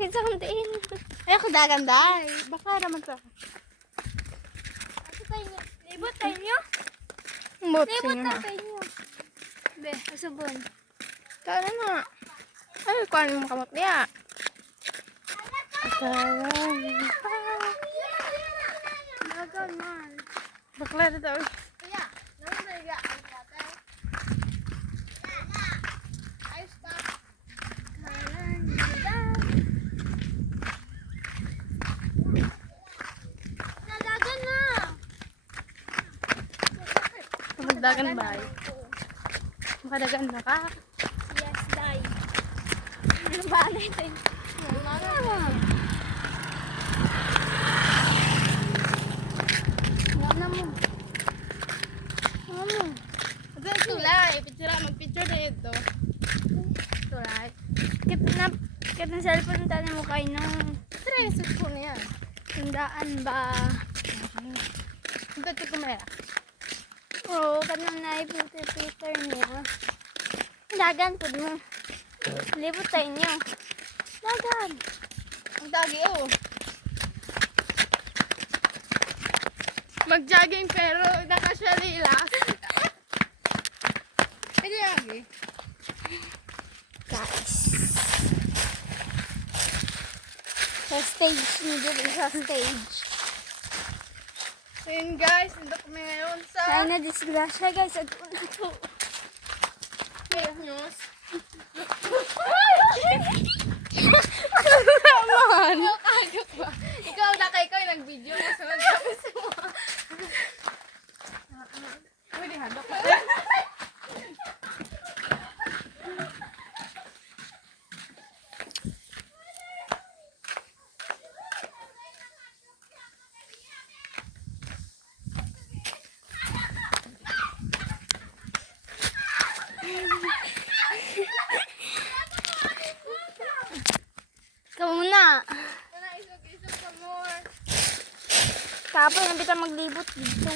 Bakit sa kuntiin? Ay, ako daganday. Baka naman to. Asa tayo nyo? Libot tayo nyo? Mot Libot siya na na. tayo nyo. Be, asubon. Kaya na. Ay, kuhaan mo kamot niya. Asaran. Bagal man. Bakla na daw. Kaya, naman na higa ang water. Ayos ka. Kalan nila. Nalagan na. Magdagan ba? Makadagan na ka. Yes, die. Ano ba natin? Wala mo. Wala mo. Ito yung tulay. Mag-picture na ito. Tulay. Kit na cellphone tayo mo kayo nung Try na sa na yan. tandaan ba? Ito ito kumera. Oo, kanang na-Peter niya. Dagan po mo. Libot tayo niyo. Dagan. Ang dagi oh. Mag-jogging pero nakasalilas. Pwede lagi. Guys. Sa stage ni dito sa stage. So yun guys, nandito kami ngayon sa Kaya na disgrasya guys. At una to. fake news. Naman. Kagok ba? Ikaw na kay ikaw yung nag-video mo sunod kami sa mga. Pwede handok pa. Ikaw muna. Wala isog-isog ka more. Tapos nang kita maglibot dito.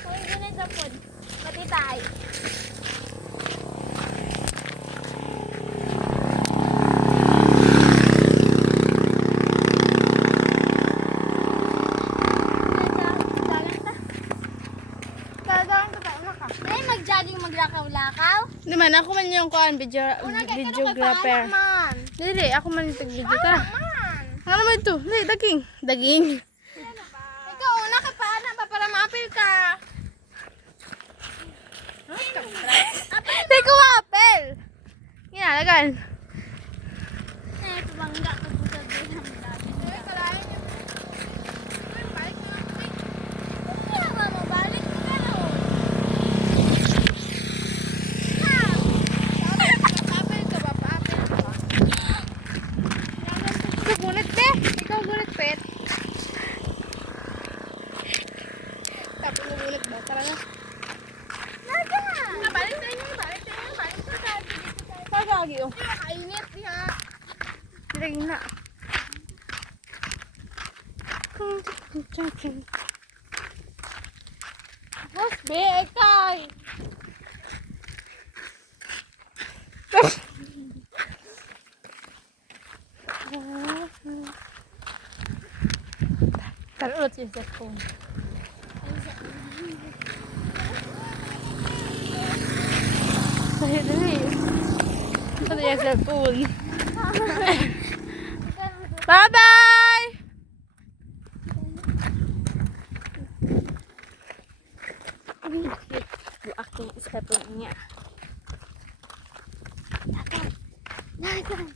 Hoy, ganito po. Pati tayo. Ay, mag-jogging, maglakaw-lakaw. Di man, ako man yung kuhan, videographer. Man. Dili, ako man yung tag-video. Tara. Man. Ano naman ito? Dili, daging. Daging. Ikaw, una ka pa na ba para ma-appeal ka? Hindi ko apel. Ginalagan. Eh, pabangga ka po sa bilang dati. Kaya nga mo, balik ka na. Ikaw gunit, pe. Ikaw gunit, pet. Tapos mo gunit ba? Tara na. Naga! Balik tayo. Pagagi, oh. Kainit niya. Daging na. Boss, be, ekay. Tara ulit yung cellphone. Dali. Ito yung cellphone. Bye-bye! Aking cellphone niya. Nagan. Nagan.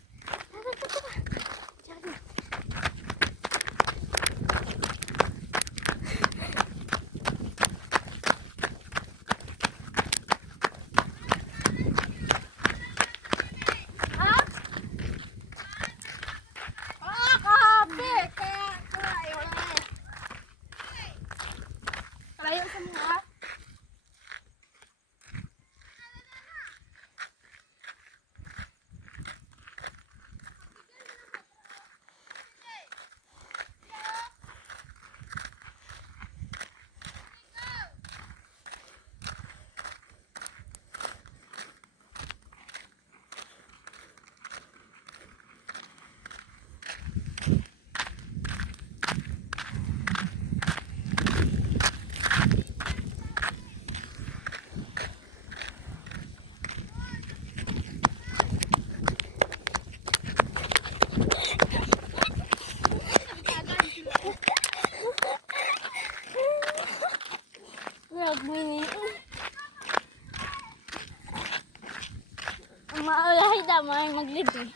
kami mag-lead eh.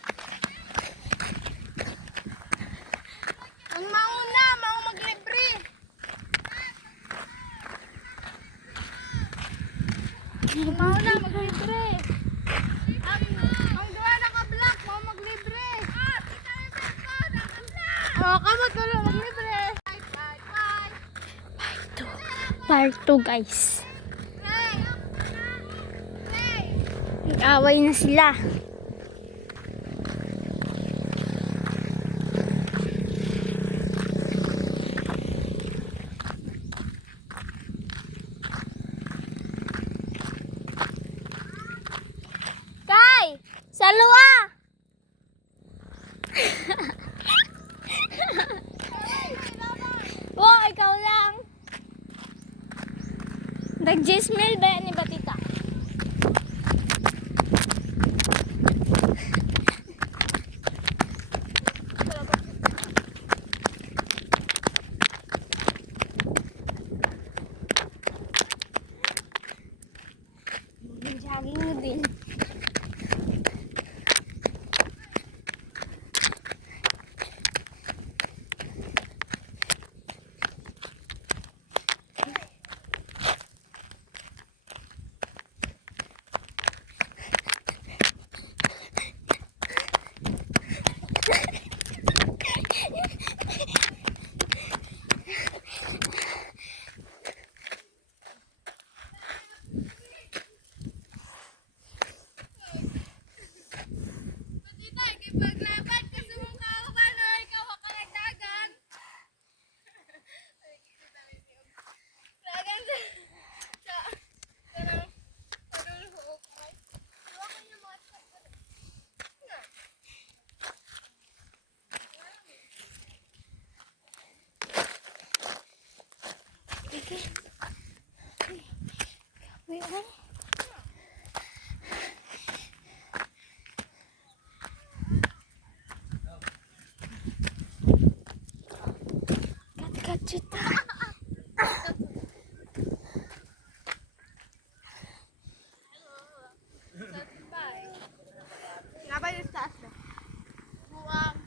Ang mauna, maglibre. Ang mauna, maglibre. Ang duwa naka-block, maglibre. Oh, kamot ko lang, maglibre. Part 2 guys. Nag-away na sila. Kay! Salwa! Wow, ikaw lang. Nag-jismil ba yan ni Batita? Jogging mo din. Paglaban ka sa mong kauban, o ikaw ka nagdagan. Dagan sa... Wait, ay. Kat-kat-chita. Nabay yung taas na. Buwang.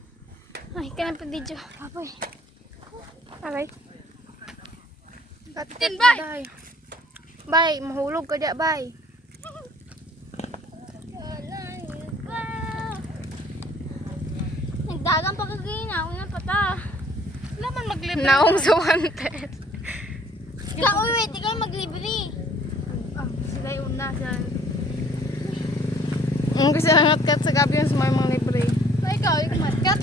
Ay, kanang pa-video. Papoy. Alright. Tin, bay! Bay, mahulog ka dyan, bay. Nagdagang pa kagina. Una pa ta. Laman maglibre. Naong sa wanted. Ikaw, wait. Ikaw maglibre. Sila yung una. Ang gusto ng matkat sa gabi yung sumay mga libre. Ba, ikaw yung matkat?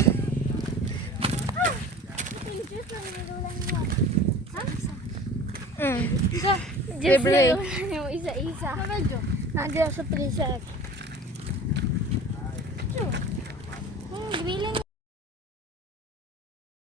Libre. Libre. Isa-isa. Medyo. Nandiyan sa preset. Grilling